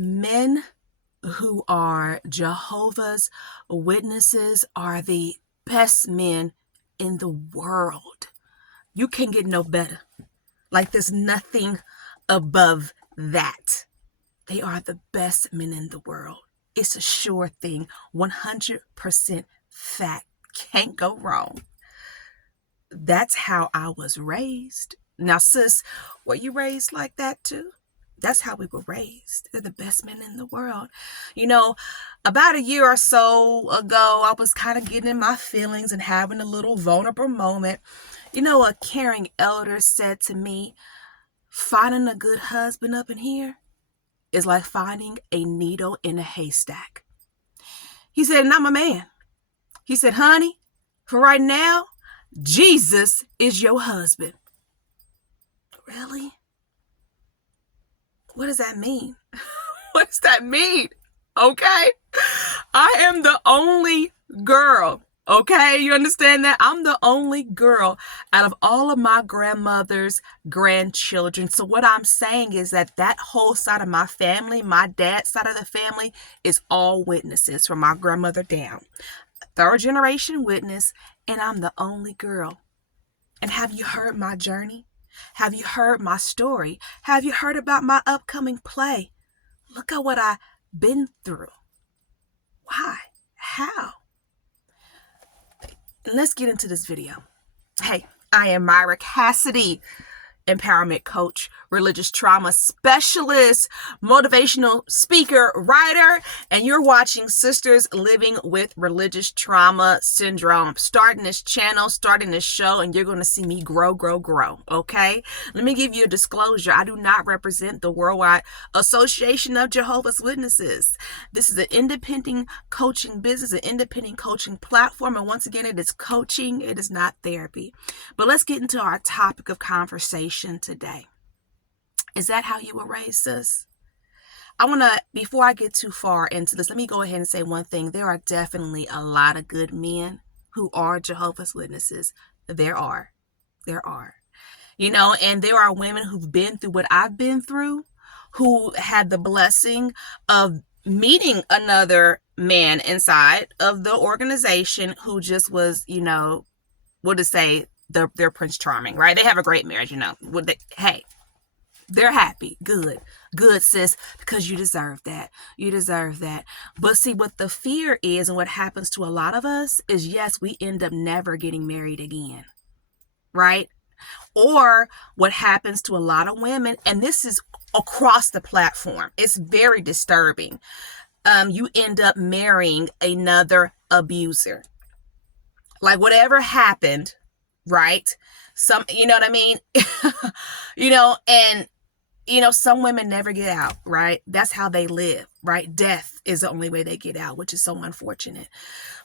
Men who are Jehovah's Witnesses are the best men in the world. You can't get no better. Like there's nothing above that. They are the best men in the world. It's a sure thing. 100% fact. Can't go wrong. That's how I was raised. Now, sis, were you raised like that too? That's how we were raised. They're the best men in the world. You know, about a year or so ago, I was kind of getting in my feelings and having a little vulnerable moment. You know, a caring elder said to me, finding a good husband up in here is like finding a needle in a haystack. He said, and I'm a man. He said, honey, for right now, Jesus is your husband. Really? What does that mean? What does that mean? Okay? I am the only girl. Okay? You understand that? I'm the only girl out of all of my grandmother's grandchildren. So what I'm saying is that whole side of my family, my dad's side of the family, is all witnesses from my grandmother down. Third generation witness, and I'm the only girl. And have you heard my journey? Have you heard my story? Have you heard about my upcoming play? Look at what I've been through. Why? How? Let's get into this video. Hey, I am Mira Cassidy, empowerment coach, religious trauma specialist, motivational speaker, writer, and you're watching Sisters Living with Religious Trauma Syndrome. I'm starting this channel, starting this show, and you're going to see me grow, okay? Let me give you a disclosure. I do not represent the Worldwide Association of Jehovah's Witnesses. This is an independent coaching business, an independent coaching platform, and once again, it is coaching. It is not therapy. But let's get into our topic of conversation today. Is that how you were raised, sis? Before I get too far into this, let me go ahead and say one thing. There are definitely a lot of good men who are Jehovah's Witnesses. There are. You know, and there are women who've been through what I've been through, who had the blessing of meeting another man inside of the organization who just was, you know, what to say, they're Prince Charming, right? They have a great marriage, you know. Hey, they're happy. Good, sis, because you deserve that. You deserve that. But see, what the fear is and what happens to a lot of us is, yes, we end up never getting married again, right? Or what happens to a lot of women, and this is across the platform, it's very disturbing. You end up marrying another abuser. Like whatever happened, right? You know what I mean? Some women never get out, right? That's how they live, right? Death is the only way they get out, which is so unfortunate.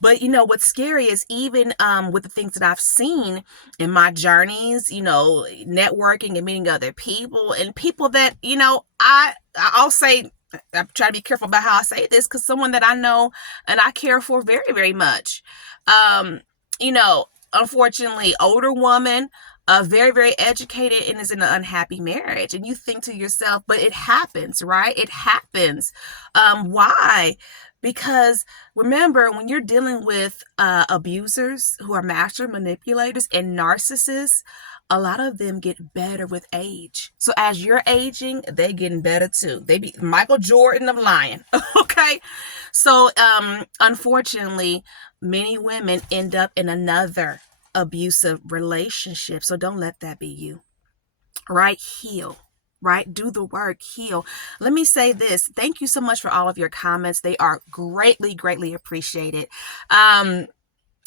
But, what's scary is even with the things that I've seen in my journeys, networking and meeting other people and people that, I'll say, I'm trying to be careful about how I say this because someone that I know and I care for very, very much, unfortunately, older woman, very, very educated and is in an unhappy marriage. And you think to yourself, but it happens, right? It happens. Why? Because remember, when you're dealing with abusers who are master manipulators and narcissists, a lot of them get better with age. So as you're aging, they're getting better too. They be Michael Jordan of lying. Okay. So, unfortunately, many women end up in another abusive relationship. So don't let that be you, right? Heal, right? Do the work, heal. Let me say this. Thank you so much for all of your comments. They are greatly, greatly appreciated. I'm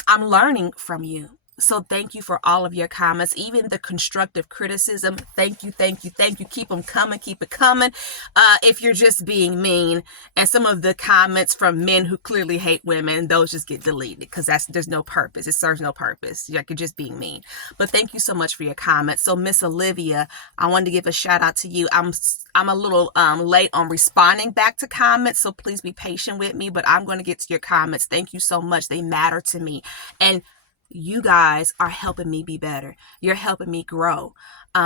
learning from you. So thank you for all of your comments, even the constructive criticism. Thank you. Keep them coming. Keep it coming. If you're just being mean, and some of the comments from men who clearly hate women, those just get deleted because there's no purpose. It serves no purpose. You're just being mean. But thank you so much for your comments. So Miss Olivia, I wanted to give a shout out to you. I'm a little late on responding back to comments, so please be patient with me. But I'm going to get to your comments. Thank you so much. They matter to me. And you guys are helping me be better. You're helping me grow.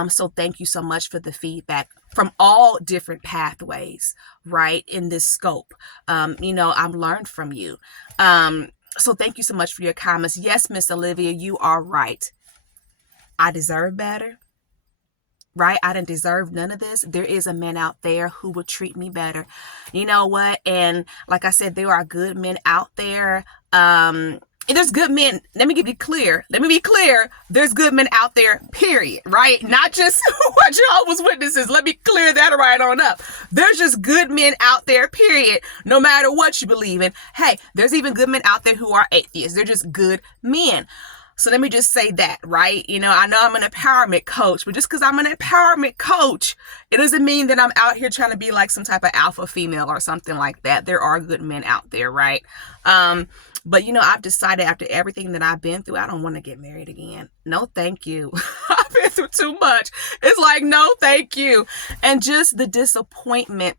So thank you so much for the feedback from all different pathways, right, in this scope. I've learned from you. So thank you so much for your comments. Yes, Miss Olivia, you are right. I deserve better. Right? I didn't deserve none of this. There is a man out there who would treat me better. You know what? And like I said, there are good men out there. And there's good men. Let me be clear. There's good men out there, period. Right? Not just what Jehovah's Witnesses. Let me clear that right on up. There's just good men out there, period. No matter what you believe in. Hey, there's even good men out there who are atheists. They're just good men. So let me just say that, right? I know I'm an empowerment coach, but just because I'm an empowerment coach, it doesn't mean that I'm out here trying to be like some type of alpha female or something like that. There are good men out there, right? But I've decided after everything that I've been through, I don't want to get married again. No, thank you. I've been through too much. It's like, no, thank you. And just the disappointment,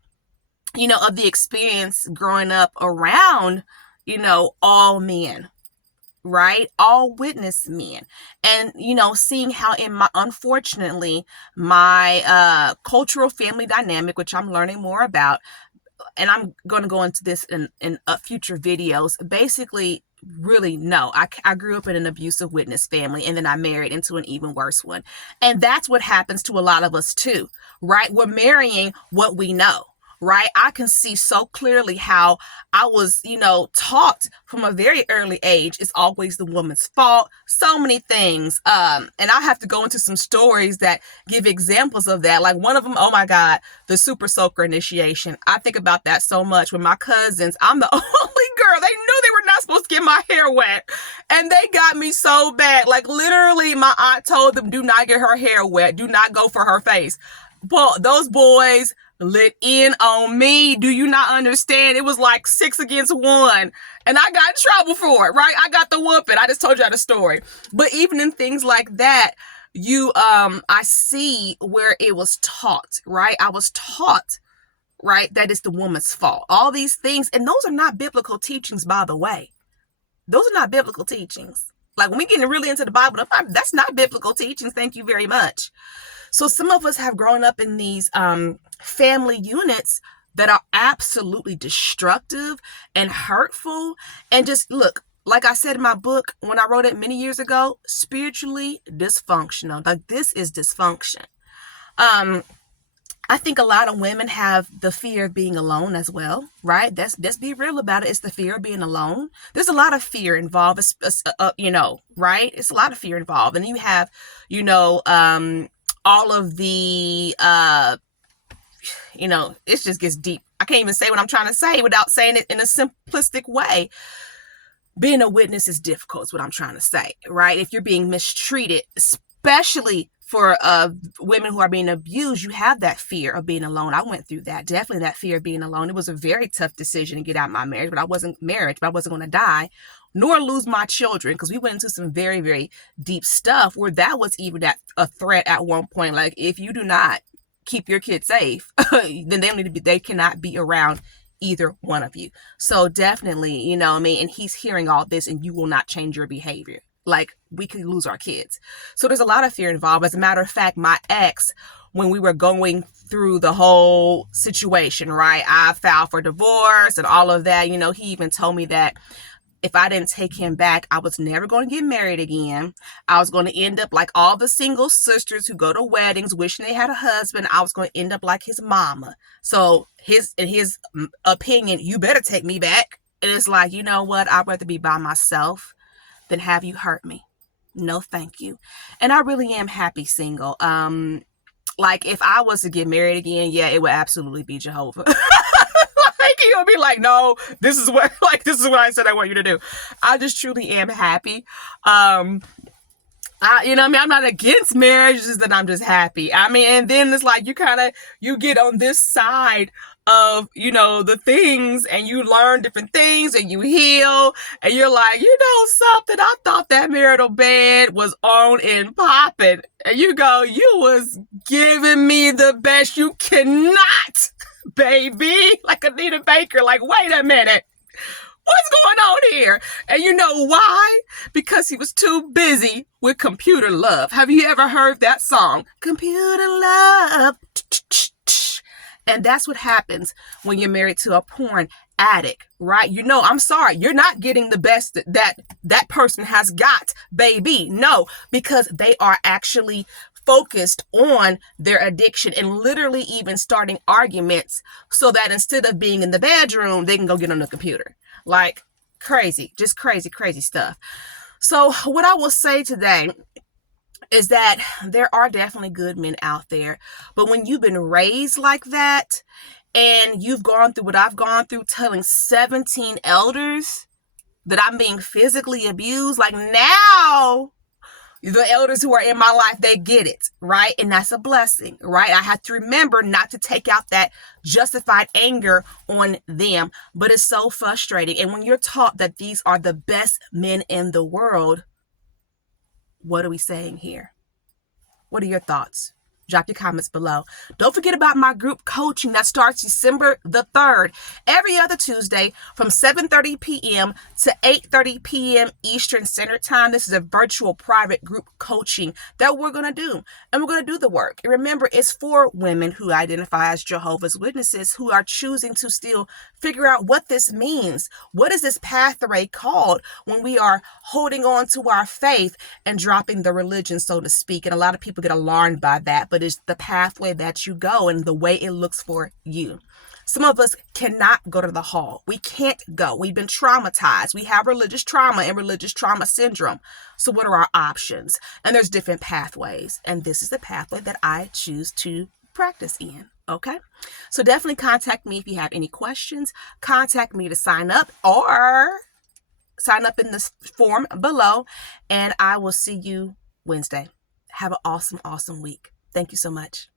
of the experience growing up around, all men. Right? All witness men. And, seeing how unfortunately, my cultural family dynamic, which I'm learning more about, and I'm going to go into this in future videos, basically, really, no. I grew up in an abusive witness family, and then I married into an even worse one. And that's what happens to a lot of us too, right? We're marrying what we know. Right? I can see so clearly how I was, taught from a very early age. It's always the woman's fault. So many things. And I have to go into some stories that give examples of that. Like one of them, oh my God, the super soaker initiation. I think about that so much with my cousins. I'm the only girl. They knew they were not supposed to get my hair wet. And they got me so bad. Like literally my aunt told them, do not get her hair wet. Do not go for her face. Well, those boys lit in on me. Do you not understand? It was like 6 against 1. And I got in trouble for it, right? I got the whooping. I just told you the story. But even in things like that, I see where it was taught, right? I was taught, right, that it's the woman's fault. All these things. And those are not biblical teachings, by the way. Those are not biblical teachings. Like when we get really into the Bible, that's not biblical teachings. Thank you very much. So some of us have grown up in these family units that are absolutely destructive and hurtful. And just look, like I said in my book, when I wrote it many years ago, spiritually dysfunctional. Like this is dysfunction. I think a lot of women have the fear of being alone as well, right? Let's be real about it. It's the fear of being alone. There's a lot of fear involved, right? It's a lot of fear involved. And you have, all of the, it just gets deep. I can't even say what I'm trying to say without saying it in a simplistic way. Being a witness is difficult is what I'm trying to say, right? If you're being mistreated, especially for women who are being abused, you have that fear of being alone. I went through that, definitely that fear of being alone. It was a very tough decision to get out of my marriage, but I wasn't going to die, nor lose my children, because we went into some very, very deep stuff where that was even a threat at one point. Like, if you do not keep your kids safe, then they cannot be around either one of you. So definitely, and he's hearing all this and you will not change your behavior. Like, we could lose our kids. So there's a lot of fear involved. As a matter of fact, my ex, when we were going through the whole situation, right, I filed for divorce and all of that. He even told me that if I didn't take him back, I was never going to get married again. I was going to end up like all the single sisters who go to weddings wishing they had a husband. I was going to end up like his mama. So in his opinion, you better take me back. And it's like, you know what? I'd rather be by myself than have you hurt me. No, thank you. And I really am happy single. Like if I was to get married again, yeah, it would absolutely be Jehovah. Like he'll be like, no, this is what I said I want you to do. I just truly am happy. I'm not against marriage, it's just that I'm just happy. And then it's like you get on this side of, the things, and you learn different things and you heal, and you're like, something, I thought that marital bed was on and popping. And you was giving me the best you cannot, baby. Like Anita Baker, like, wait a minute. What's going on here? And you know why? Because he was too busy with Computer Love. Have you ever heard that song? Computer Love. And that's what happens when you're married to a porn addict, right? You know, I'm sorry, you're not getting the best that person has got, baby. No, because they are actually focused on their addiction and literally even starting arguments so that instead of being in the bedroom, they can go get on the computer. Like crazy, just crazy, crazy stuff. So what I will say today is that there are definitely good men out there. But when you've been raised like that and you've gone through what I've gone through, telling 17 elders that I'm being physically abused, like now the elders who are in my life, they get it, right? And that's a blessing, right? I have to remember not to take out that justified anger on them, but it's so frustrating. And when you're taught that these are the best men in the world, what are we saying here? What are your thoughts? Drop your comments below. Don't forget about my group coaching that starts December the 3rd, every other Tuesday from 7:30 p.m. to 8:30 p.m. Eastern Standard Time. This is a virtual private group coaching that we're going to do. And we're going to do the work. And remember, it's for women who identify as Jehovah's Witnesses who are choosing to still figure out what this means. What is this pathway called when we are holding on to our faith and dropping the religion, so to speak? And a lot of people get alarmed by that, but it's the pathway that you go and the way it looks for you. Some of us cannot go to the hall. We can't go. We've been traumatized. We have religious trauma and religious trauma syndrome. So what are our options? And there's different pathways. And this is the pathway that I choose to practice in. Okay? So definitely contact me if you have any questions. Contact me to sign up or sign up in this form below. And I will see you Wednesday. Have an awesome, awesome week. Thank you so much.